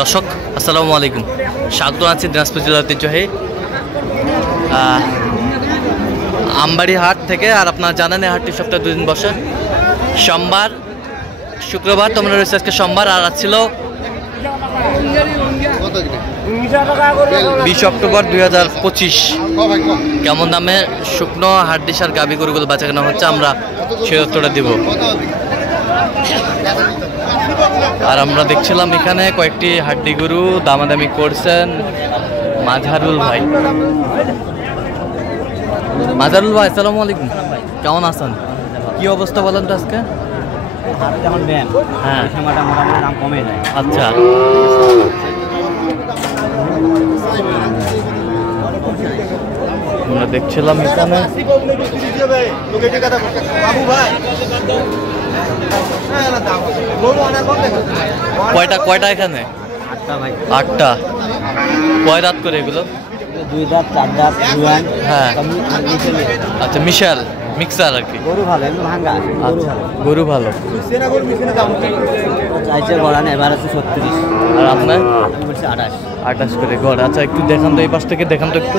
দর্শক আসসালামু আলাইকুম, স্বাগত আছি দিনাজপুর জেলার ঐতিহ্যবাহী আমবাড়ি হাট থেকে। আর আপনারা জানেন এই হাটটি সপ্তাহে 2 দিন বসে, সোমবার শুক্রবার। তোমরা রয়েছে আজকে সোমবার, আর ছিল 20 অক্টোবর 2025। কেমন দামে শুকনো হাড্ডিস আর গাভী গরুগুলো বাঁচা কেনা হচ্ছে আমরা সেই উত্তরটা দিব। আর আমরা দেখছিলাম এখানে কয়েকটি হাড্ডি গরু দামাদামি করছেন মাঝারুল ভাই। মাঝারুল ভাই আসসালামু আলাইকুম, কেমন আছেন? কি অবস্থা বলেন তো আজকে? হ্যাঁ আচ্ছা, আমরা দেখছিলাম এখানে কয়টা এখানে? 8টা। কয় দাঁত করে এগুলো? 2 দাঁত 4 দাঁত। হ্যাঁ আচ্ছা, মিক্সার আর কি। গরু ভালো, এমনি ভাঙা গরু ভালো। চাইছে গড়ান এবার আছে 36। আর আপনার? আমি বলছি 28 করে গড়। আচ্ছা একটু দেখান তো, এই পাশ থেকে দেখান তো একটু।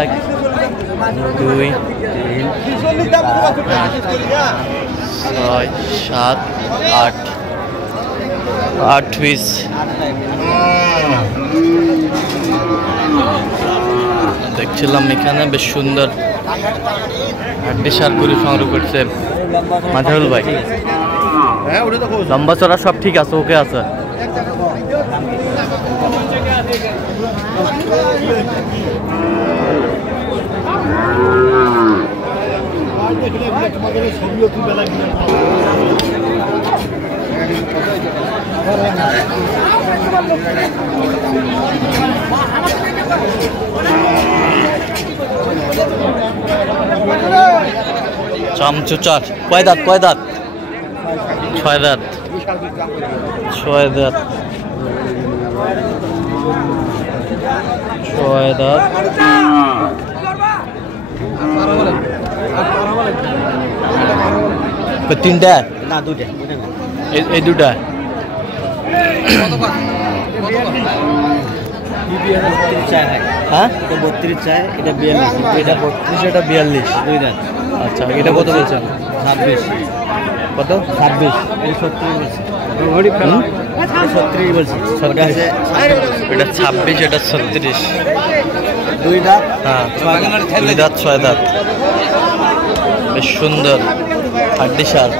1 2 3 4 6 7 8 পিস। দেখছিলাম এখানে বেশ সুন্দর হাড্ডি সার গরু সংগ্রহ করছে মাঝারুল ভাই। লম্বা চড়া সব ঠিক আছে, ওকে আছে। চামচুচার কয় দাঁত? 6 দাঁত। 6 দাঁত। তিনটা না, 2টা। এই 2টা। হ্যাঁ 32 চাই, এটা 42। এটা 32, এটা 42। 2 দাঁত। আচ্ছা, এটা কত বলছেন? 26। কত? 26। এই 70 বলছি। 70 বলছি। এটা 26, এটা 36। 2 দাঁত। হ্যাঁ 2 দাঁত 6 দাঁত। বেশ সুন্দর হাড্ডি সার।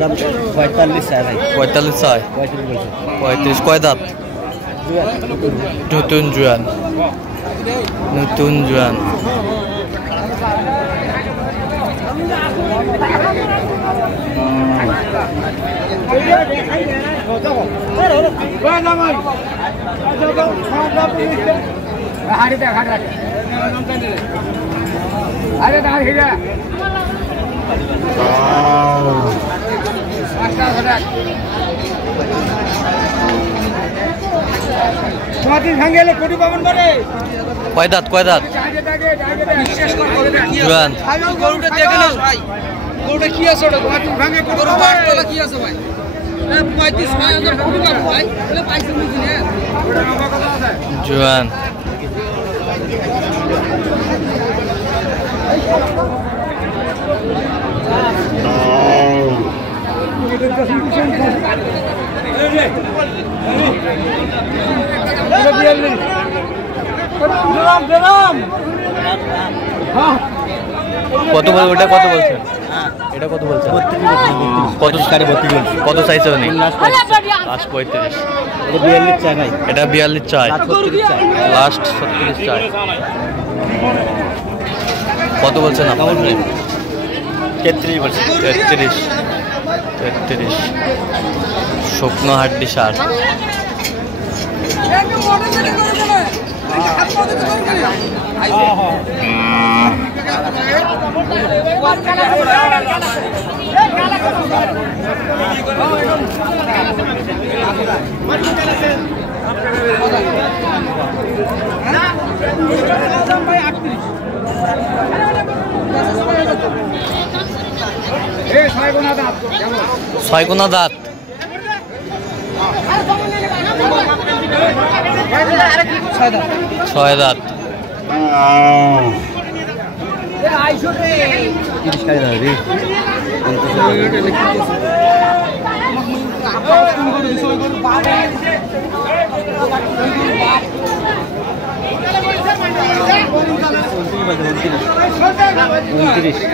দাম 45 চাই ভাই। 45 চাই। 35 কয় দাঁত? নতুন জোয়ান। কয় দাঁত? জোয়ান। গরুটা দেখে না ভাই, গরুটা কি আছে? ওটা ভাঙে গরু বাটতলা কি আছে ভাই? 35,000 গরু বাট ভাই, বলে পাইছে বুঝি না জোয়ান। কত বল? ওটা কত বলছেন? এটা কত বলছেন? কত চাইছে উনি? লাস্ট 35। এটা 42 চাই ভাই। এটা 42 চাই। লাস্ট 36 চাই। কত বলছেন আপনি? 33 বলছি। 33। শুকনো হাড্ডি সার। ছয় কোনা দাঁত, ছয় দাঁত।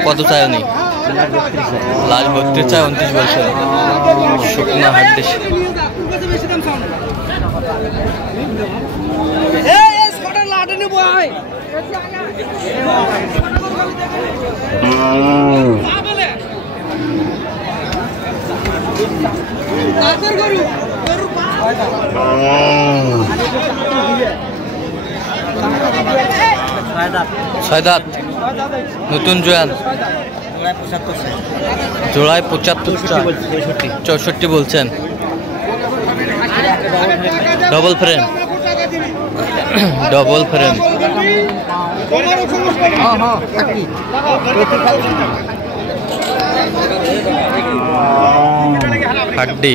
কত চাই উনি? লাল 32 চাই, 29 বলছে। শুকনো হাট দেশি। ছয় দাঁত, নতুন জোয়ান, জোড়ায় 75, 64 বলছেন। Double frame, double frame. হাড্ডি,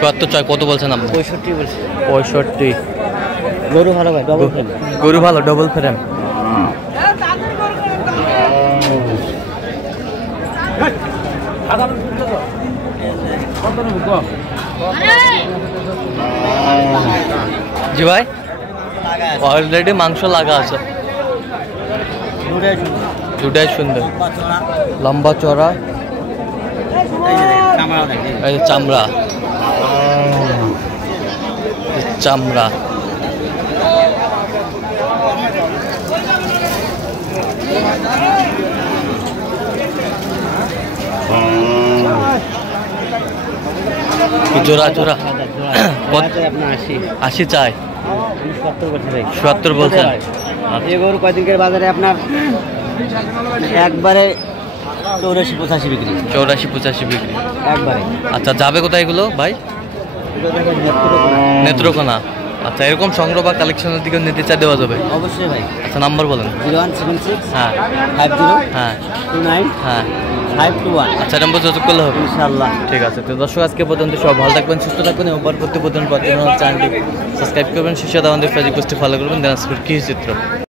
সত্তর চাই। কত বলছেন আপনি? 65 বলছে। 65। গরু ভালো ভাই, ডবল ফ্রেম। গরু ভালো, ডবল ফ্রেম। জি ভাই, অলরেডি মাংস লাগা আছে। দুটাই সুন্দর, লম্বা চড়া, এই চামড়া, চামড়া। জোড়া জোড়া আপনার 80 চাই, 70 বলছেন। এই গরু কয়দিনকার বাজারে আপনার একবারে 84-85 বিক্রি। 84-85 বিক্রি একবারে। আচ্ছা, যাবে কোথায় এগুলো ভাই? নেত্রকোনা। আচ্ছা, এরকম সংগ্রহ বা কালেকশনের দিকে নিতে চাই দেওয়া যাবে? অবশ্যই ভাই। আচ্ছা, নাম্বার বলেন। 0176 হ্যাঁ 50 হ্যাঁ 29 হ্যাঁ 521। আচ্ছা, নাম্বার যোগাযোগ করলে হবে ইনশাআল্লাহ। ঠিক আছে। তো দর্শক, আজকে পর্যন্ত সব ভালো থাকবেন, সুস্থ থাকবেন এবং পরবর্তী পর্যন্ত চ্যানেলটি সাবস্ক্রাইব করবেন, শীর্ষে আমাদের ফেসবুক পোস্টে ফলো করবেন। দিনাজপুর কৃষি চিত্র।